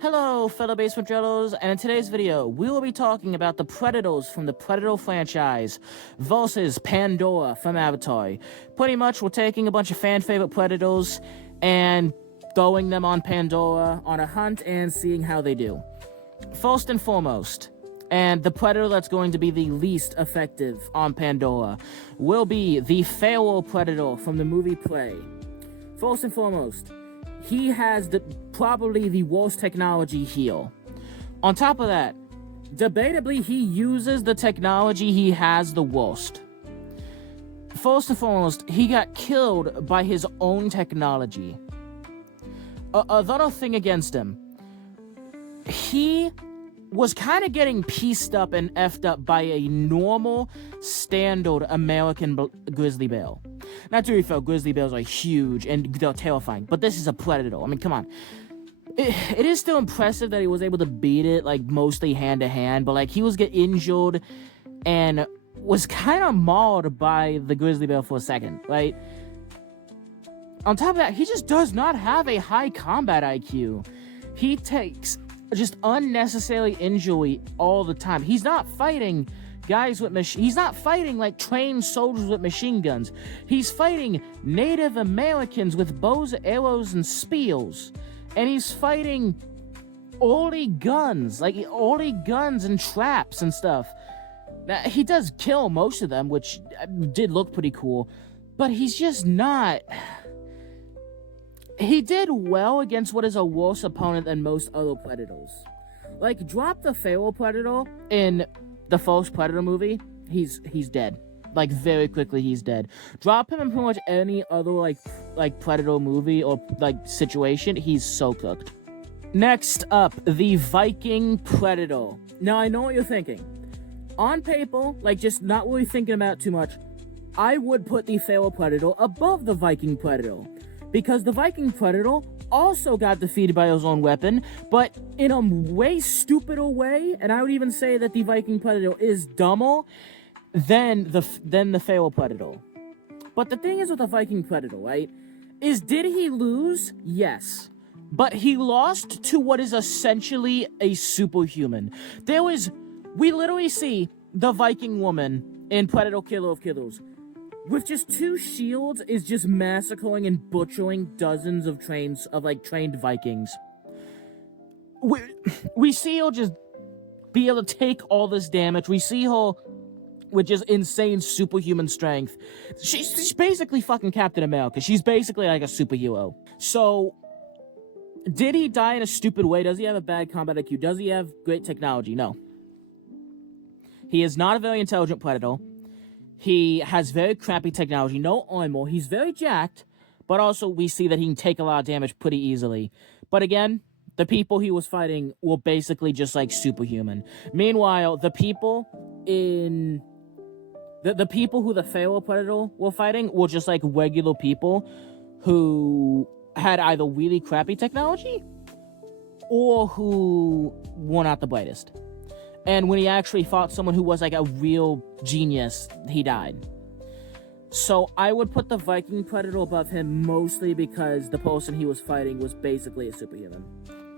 Hello, fellow Basement Drillos, and in today's video, we will be talking about the Predators from the Predator franchise versus Pandora from Avatar. Pretty much, we're taking a bunch of fan-favorite Predators and throwing them on Pandora on a hunt and seeing how they do. First and foremost, and the Predator that's going to be the least effective on Pandora will be the Feral Predator from the movie Prey. First and foremost, he has probably the worst technology here. On top of that, debatably, he uses the technology he has the worst. First and foremost, he got killed by his own technology. Another thing against him, he was kind of getting pieced up and effed up by a normal, standard American grizzly bear. Not to be fair, grizzly bears are huge and they're terrifying, but this is a predator. I mean, come on. It is still impressive that he was able to beat it, like, mostly hand-to-hand, but, like, he was getting injured and was kind of mauled by the grizzly bear for a second, right? On top of that, he just does not have a high combat IQ. He takes just unnecessary injury all the time. He's not fighting guys with he's not fighting like trained soldiers with machine guns. He's fighting Native Americans with bows, arrows, and spears. And he's fighting early guns and traps and stuff. Now, he does kill most of them, which did look pretty cool, but he's just not. He did well against what is a worse opponent than most other Predators. Like, drop the Feral Predator in the first Predator movie, he's dead. Like, very quickly, he's dead. Drop him in pretty much any other, like Predator movie or, like, situation, he's so cooked. Next up, the Viking Predator. Now, I know what you're thinking. On paper, like, just not really thinking about it too much, I would put the Feral Predator above the Viking Predator. Because the Viking Predator also got defeated by his own weapon, but in a way stupider way, and I would even say that the Viking Predator is dumber than the Feral Predator. But the thing is with the Viking Predator, right, is did he lose? Yes. But he lost to what is essentially a superhuman. We literally see the Viking woman in Predator Killer of Killers with just 2 shields is just massacring and butchering dozens of trained Vikings. We see her just be able to take all this damage. We see her with just insane superhuman strength. She's basically fucking Captain America. She's basically like a superhero. So, did he die in a stupid way? Does he have a bad combat IQ? Does he have great technology? No. He is not a very intelligent Predator. He has very crappy technology, no armor. He's very jacked, but also we see that he can take a lot of damage pretty easily. But again, the people he was fighting were basically just like superhuman. Meanwhile, the people who the Feral Predator were fighting were just like regular people who had either really crappy technology or who were not the brightest. And when he actually fought someone who was like a real genius, he died. So I would put the Viking Predator above him mostly because the person he was fighting was basically a superhuman.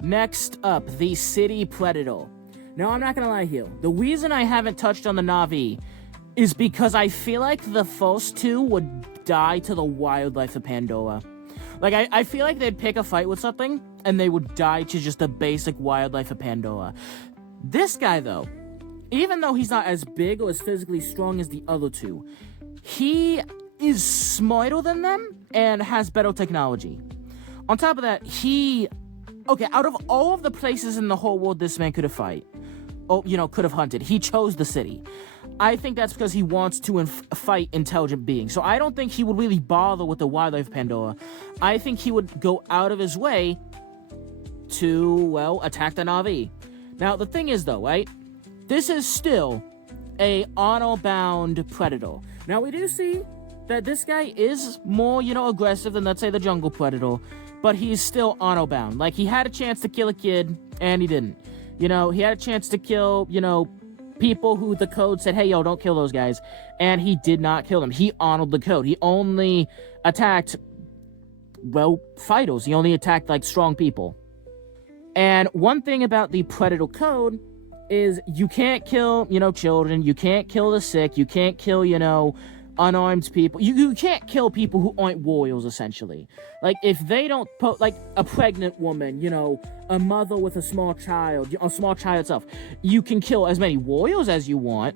Next up, the City Predator. Now, I'm not gonna lie here. The reason I haven't touched on the Navi is because I feel like the first 2 would die to the wildlife of Pandora. Like, I feel like they'd pick a fight with something, and they would die to just the basic wildlife of Pandora. This guy, though, even though he's not as big or as physically strong as the other 2, he is smarter than them and has better technology. On top of that, out of all of the places in the whole world this man could have hunted, he chose the city. I think that's because he wants to fight intelligent beings. So I don't think he would really bother with the wildlife of Pandora. I think he would go out of his way to, attack the Navi. Now, the thing is, though, right? This is still a honor-bound Predator. Now, we do see that this guy is more, aggressive than, let's say, the Jungle Predator, but he's still honor-bound. Like, he had a chance to kill a kid, and he didn't. He had a chance to kill, people who the code said, hey, yo, don't kill those guys, and he did not kill them. He honored the code. He only attacked, fighters. He only attacked, strong people. And And one thing about the Predator Code is you can't kill, children, you can't kill the sick, you can't kill, unarmed people. You can't kill people who aren't warriors, essentially. Like, if they don't put, like, a pregnant woman, a mother with a small child, a small child itself, you can kill as many warriors as you want,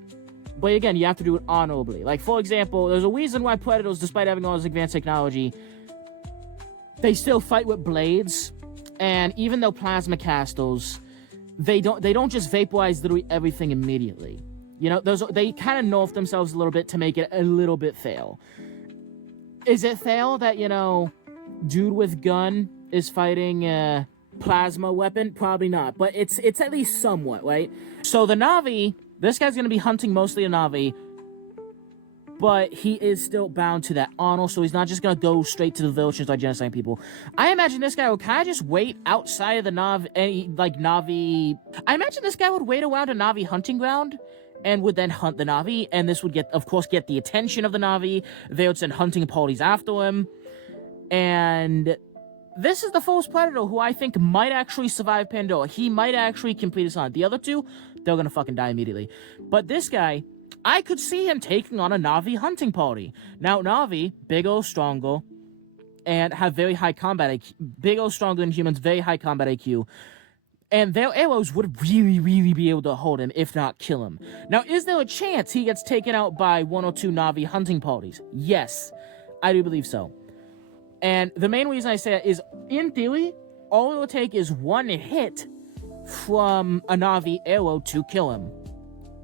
but again, you have to do it honorably. Like, for example, there's a reason why Predators, despite having all this advanced technology, they still fight with blades, and even though plasma castles, they don't just vaporize literally everything immediately. They kind of nerf themselves a little bit to make it a little bit fail. Is it fail that, dude with gun is fighting a plasma weapon? Probably not, but it's at least somewhat, right? So the Navi, this guy's going to be hunting mostly a Navi, but he is still bound to that honor, so he's not just going to go straight to the village and start genociding people. I imagine this guy would kind of just wait outside of the Navi... I imagine this guy would wait around a Navi hunting ground and would then hunt the Navi, and this would, of course, get the attention of the Navi. They would send hunting parties after him, and this is the first Predator who I think might actually survive Pandora. He might actually complete his hunt. The other two, they're going to fucking die immediately. But this guy... I could see him taking on a Navi hunting party. Now, Navi, bigger, stronger, and have very high combat IQ. Bigger, stronger than humans, very high combat IQ. And their arrows would really, really be able to hold him, if not kill him. Now, is there a chance he gets taken out by one or two Navi hunting parties? Yes, I do believe so. And the main reason I say that is, in theory, all it will take is one hit from a Navi arrow to kill him.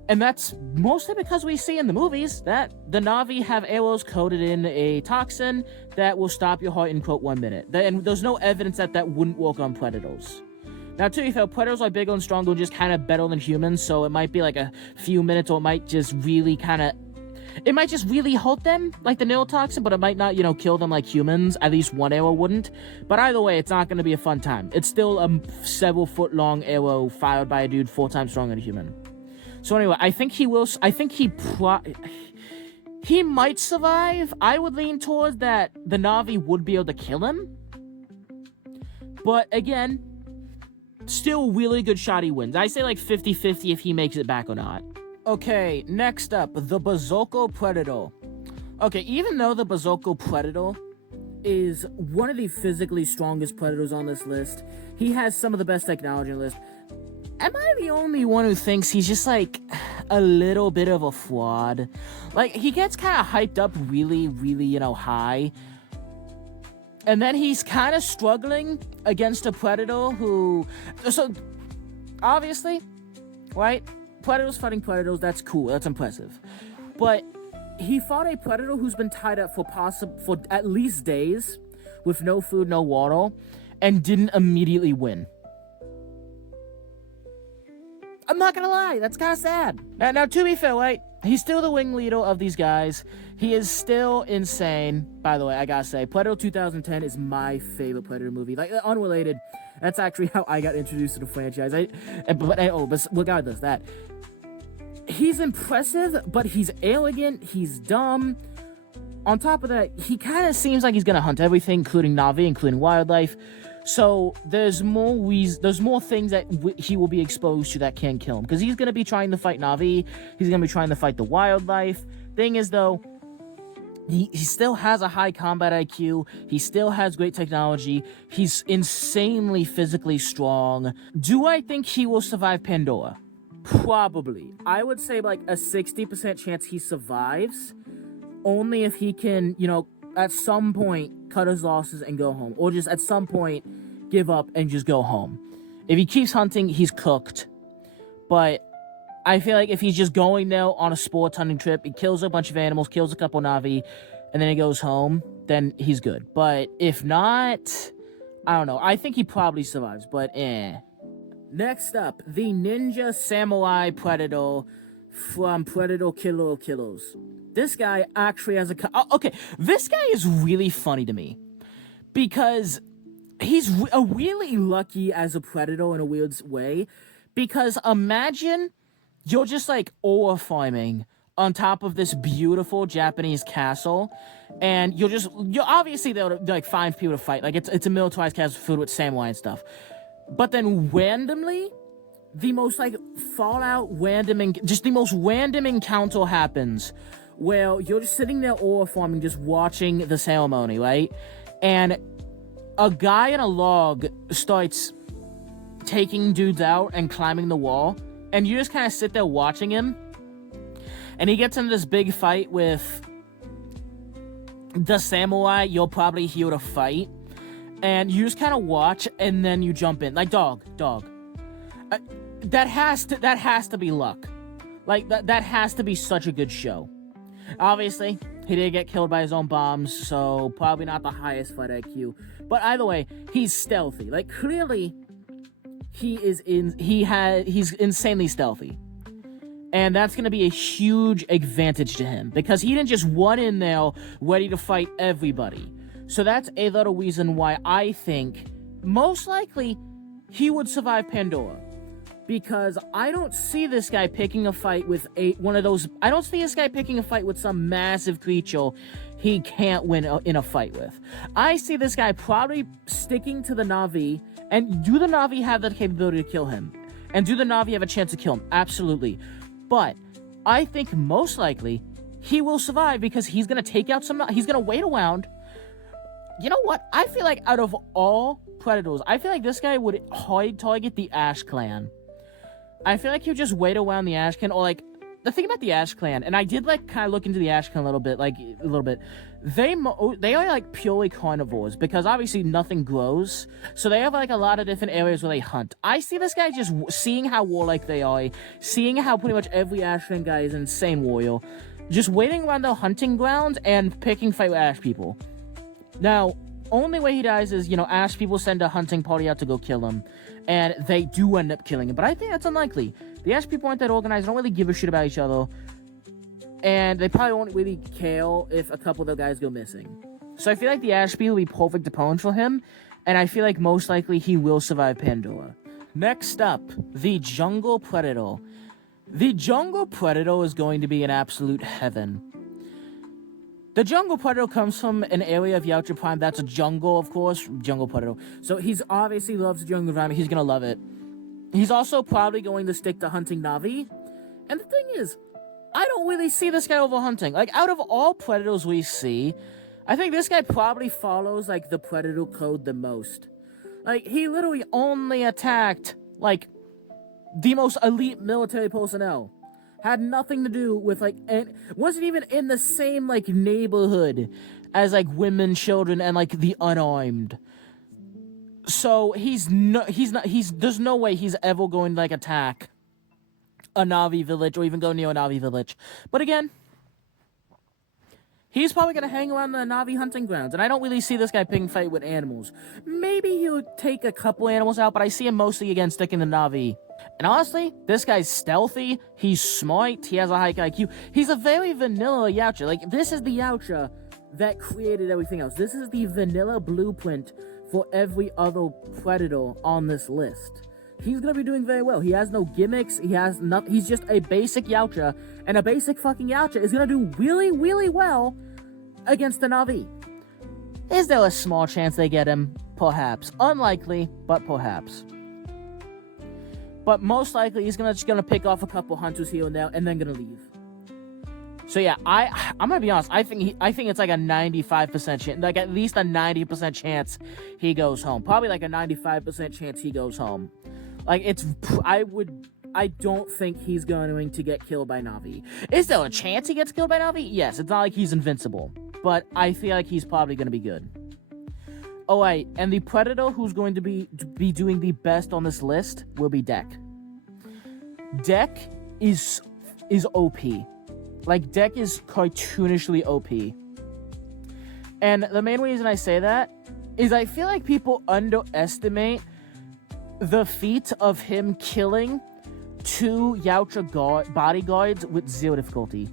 And that's mostly because we see in the movies that the Navi have arrows coated in a toxin that will stop your heart in, quote, 1 minute. And there's no evidence that wouldn't work on Predators. Now, to be fair, Predators are bigger and stronger and just kind of better than humans, so it might be like a few minutes, or it might just really it might just really hurt them, like the neurotoxin, but it might not, kill them like humans. At least one arrow wouldn't. But either way, it's not going to be a fun time. It's still a several-foot-long arrow fired by a dude 4 times stronger than a human. So anyway, I think he will... I think he might survive. I would lean towards that the Navi would be able to kill him. But again, still really good shot he wins. I say like 50-50 if he makes it back or not. Okay, next up, the Berserker Predator. Okay, even though the Berserker Predator is one of the physically strongest Predators on this list, he has some of the best technology on the list. Am I the only one who thinks he's just, like, a little bit of a fraud? Like, he gets kind of hyped up really, really, high. And then he's kind of struggling against a Predator who... So, obviously, right? Predators fighting Predators, that's cool, that's impressive. But he fought a Predator who's been tied up for at least days, with no food, no water, and didn't immediately win. I'm not gonna lie, that's kind of sad. Now, to be fair, right, he's still the wing leader of these guys. He is still insane. By the way, I gotta say, Predator 2010 is my favorite Predator movie. Like, unrelated, that's actually how I got introduced to the franchise. But regardless, that. He's impressive, but he's arrogant, he's dumb. On top of that, he kind of seems like he's gonna hunt everything, including Navi, including wildlife. So there's more things that he will be exposed to that can kill him. Because he's going to be trying to fight Navi. He's going to be trying to fight the wildlife. Thing is, though, he still has a high combat IQ. He still has great technology. He's insanely physically strong. Do I think he will survive Pandora? Probably. I would say like a 60% chance he survives. Only if he can, at some point, cut his losses and go home. Or just at some point, give up and just go home. If he keeps hunting, he's cooked. But I feel like if he's just going there on a sports hunting trip, he kills a bunch of animals, kills a couple Navi, and then he goes home, then he's good. But if not, I don't know. I think he probably survives, but Next up, the Ninja Samurai Predator from Predator Killer of Killers. This guy actually has this guy is really funny to me. Because he's really lucky as a Predator in a weird way. Because imagine you're just like ore farming on top of this beautiful Japanese castle. And you're obviously there to like find people to fight. Like it's a militarized castle filled with samurai and stuff. But then randomly, the most like Fallout random and just the most random encounter happens where you're just sitting there ore farming, just watching the ceremony, right? And a guy in a log starts taking dudes out and climbing the wall, and you just kind of sit there watching him, and he gets into this big fight with the samurai you're probably here to fight, and you just kind of watch, and then you jump in like dog. That has to be luck. Like that has to be such a good show. Obviously, he did get killed by his own bombs, so probably not the highest fight IQ. But either way, he's stealthy. Like clearly, he's insanely stealthy. And that's going to be a huge advantage to him, because he didn't just run in there ready to fight everybody. So that's a little reason why I think most likely he would survive Pandora. Because I don't see this guy picking a fight with I don't see this guy picking a fight with some massive creature he can't win in a fight with. I see this guy probably sticking to the Navi. And do the Navi have the capability to kill him? And do the Navi have a chance to kill him? Absolutely. But I think most likely he will survive, because he's going to take out he's going to wait around. You know what? I feel like out of all predators, I feel like this guy would hard target the Ash Clan. I feel like he'll just wait around the Ash Clan, or like, the thing about the Ash Clan, and I did like kind of look into the Ash Clan a little bit, they are like purely carnivores, because obviously nothing grows, so they have like a lot of different areas where they hunt. I see this guy just seeing how warlike they are, seeing how pretty much every Ash Clan guy is an insane warrior, just waiting around their hunting grounds and picking fight with Ash people. Now, only way he dies is, Ash people send a hunting party out to go kill him, and they do end up killing him, but I think that's unlikely. The Ash people aren't that organized, don't really give a shit about each other, and they probably won't really care if a couple of their guys go missing. So I feel like the Ash people will be perfect opponents for him, and I feel like most likely he will survive Pandora. Next up, the Jungle Predator. The Jungle Predator is going to be an absolute heaven. The Jungle Predator comes from an area of Yautja Prime that's a jungle, of course. Jungle Predator. So he's obviously loves the jungle environment. He's going to love it. He's also probably going to stick to hunting Navi. And the thing is, I don't really see this guy over hunting. Like, out of all predators we see, I think this guy probably follows, like, the predator code the most. Like, he literally only attacked, like, the most elite military personnel. Had nothing to do with, like, wasn't even in the same, like, neighborhood as, like, women, children, and, like, the unarmed. So, there's no way he's ever going to, like, attack a Navi village or even go near a Navi village. But again, he's probably going to hang around the Navi hunting grounds, and I don't really see this guy picking fight with animals. Maybe he'll take a couple animals out, but I see him mostly, again, sticking to Navi. And honestly, this guy's stealthy, he's smart, he has a high IQ. He's a very vanilla Yautja. Like, this is the Yautja that created everything else. This is the vanilla blueprint for every other predator on this list. He's gonna be doing very well. He has no gimmicks, he's just a basic Yautja, and a basic fucking Yautja is gonna do really, really well against the Navi. Is there a small chance they get him? Perhaps. Unlikely, but perhaps. But most likely, he's just gonna pick off a couple hunters here and there, and then gonna leave. So yeah, I'm gonna be honest. I think it's like a 95% chance, like at least a 90% chance he goes home. Probably like a 95% chance he goes home. Like I don't think he's going to get killed by Navi. Is there a chance he gets killed by Navi? Yes. It's not like he's invincible, but I feel like he's probably gonna be good. Oh, right, and the predator who's going to be doing the best on this list will be Deck. Deck is OP. Like, Deck is cartoonishly OP. And the main reason I say that is I feel like people underestimate the feat of him killing 2 Yautja bodyguards with 0 difficulty.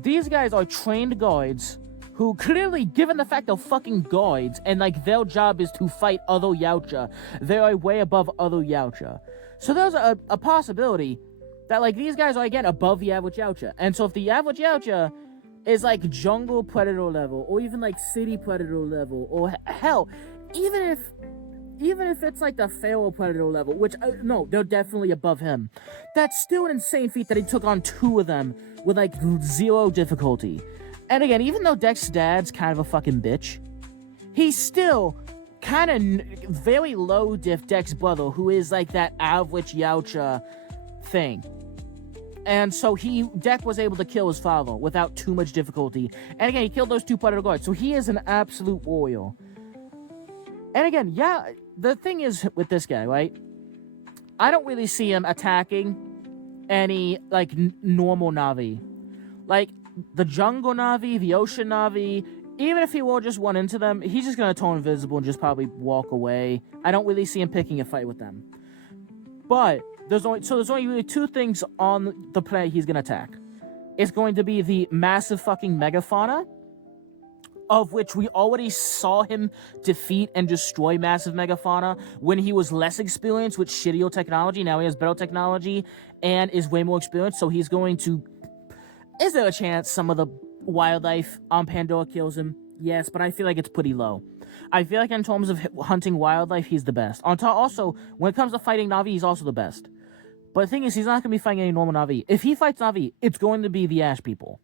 These guys are trained guards who clearly, given the fact they're fucking guards, and, like, their job is to fight other Yautja, they are way above other Yautja. So there's a possibility that, like, these guys are, again, above the average Yautja. And so if the average Yautja is, like, jungle predator level, or even, like, city predator level, or hell, even if even if it's like the feral predator level, which, no, they're definitely above him. That's still an insane feat that he took on 2 of them with, like, 0 difficulty. And again, even though Dex's dad's kind of a fucking bitch, he's still kind of very low diff Dex brother, who is like that average Yautja thing. And so Dex was able to kill his father without too much difficulty. And again, he killed those 2 predator guards, so he is an absolute warrior. And again, yeah, the thing is with this guy, right? I don't really see him attacking any, like, normal Navi. Like, the jungle Navi, the ocean Navi, even if he will just run into them, he's just going to turn invisible and just probably walk away. I don't really see him picking a fight with them. But there's only really 2 things on the planet he's going to attack. It's going to be the massive fucking megafauna, of which we already saw him defeat and destroy massive megafauna when he was less experienced with shittier technology. Now he has better technology and is way more experienced, so he's going to... Is there a chance some of the wildlife on Pandora kills him? Yes, but I feel like it's pretty low. I feel like in terms of hunting wildlife, he's the best. Also, when it comes to fighting Navi, he's also the best. But the thing is, he's not going to be fighting any normal Navi. If he fights Navi, it's going to be the Ash people.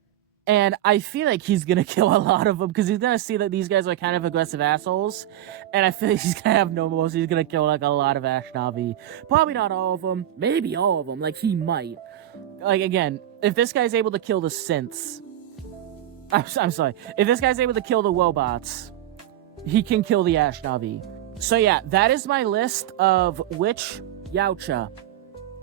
And I feel like he's going to kill a lot of them, because he's going to see that these guys are kind of aggressive assholes. And I feel like he's going to have no mercy. He's going to kill, like, a lot of Ash Navi. Probably not all of them. Maybe all of them. Like, he might. Like, again, if this guy's able to kill the synths... I'm sorry. If this guy's able to kill the robots, he can kill the Ash Navi. So yeah, that is my list of which Yautja,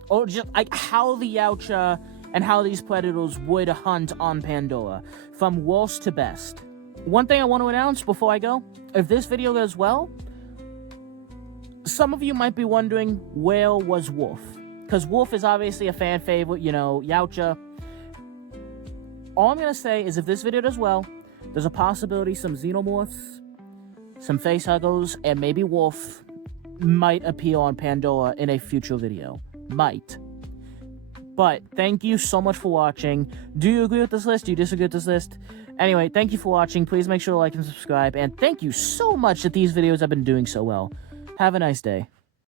or just like how the Yautja and how these predators would hunt on Pandora, from worst to best. One thing I want to announce before I go, if this video goes well, some of you might be wondering, where was Wolf? Because Wolf is obviously a fan favorite, you know, Yautja. All I'm going to say is if this video does well, there's a possibility some xenomorphs, some facehuggers, and maybe Wolf might appear on Pandora in a future video. Might. But thank you so much for watching. Do you agree with this list? Do you disagree with this list? Anyway, thank you for watching. Please make sure to like and subscribe. And thank you so much that these videos have been doing so well. Have a nice day.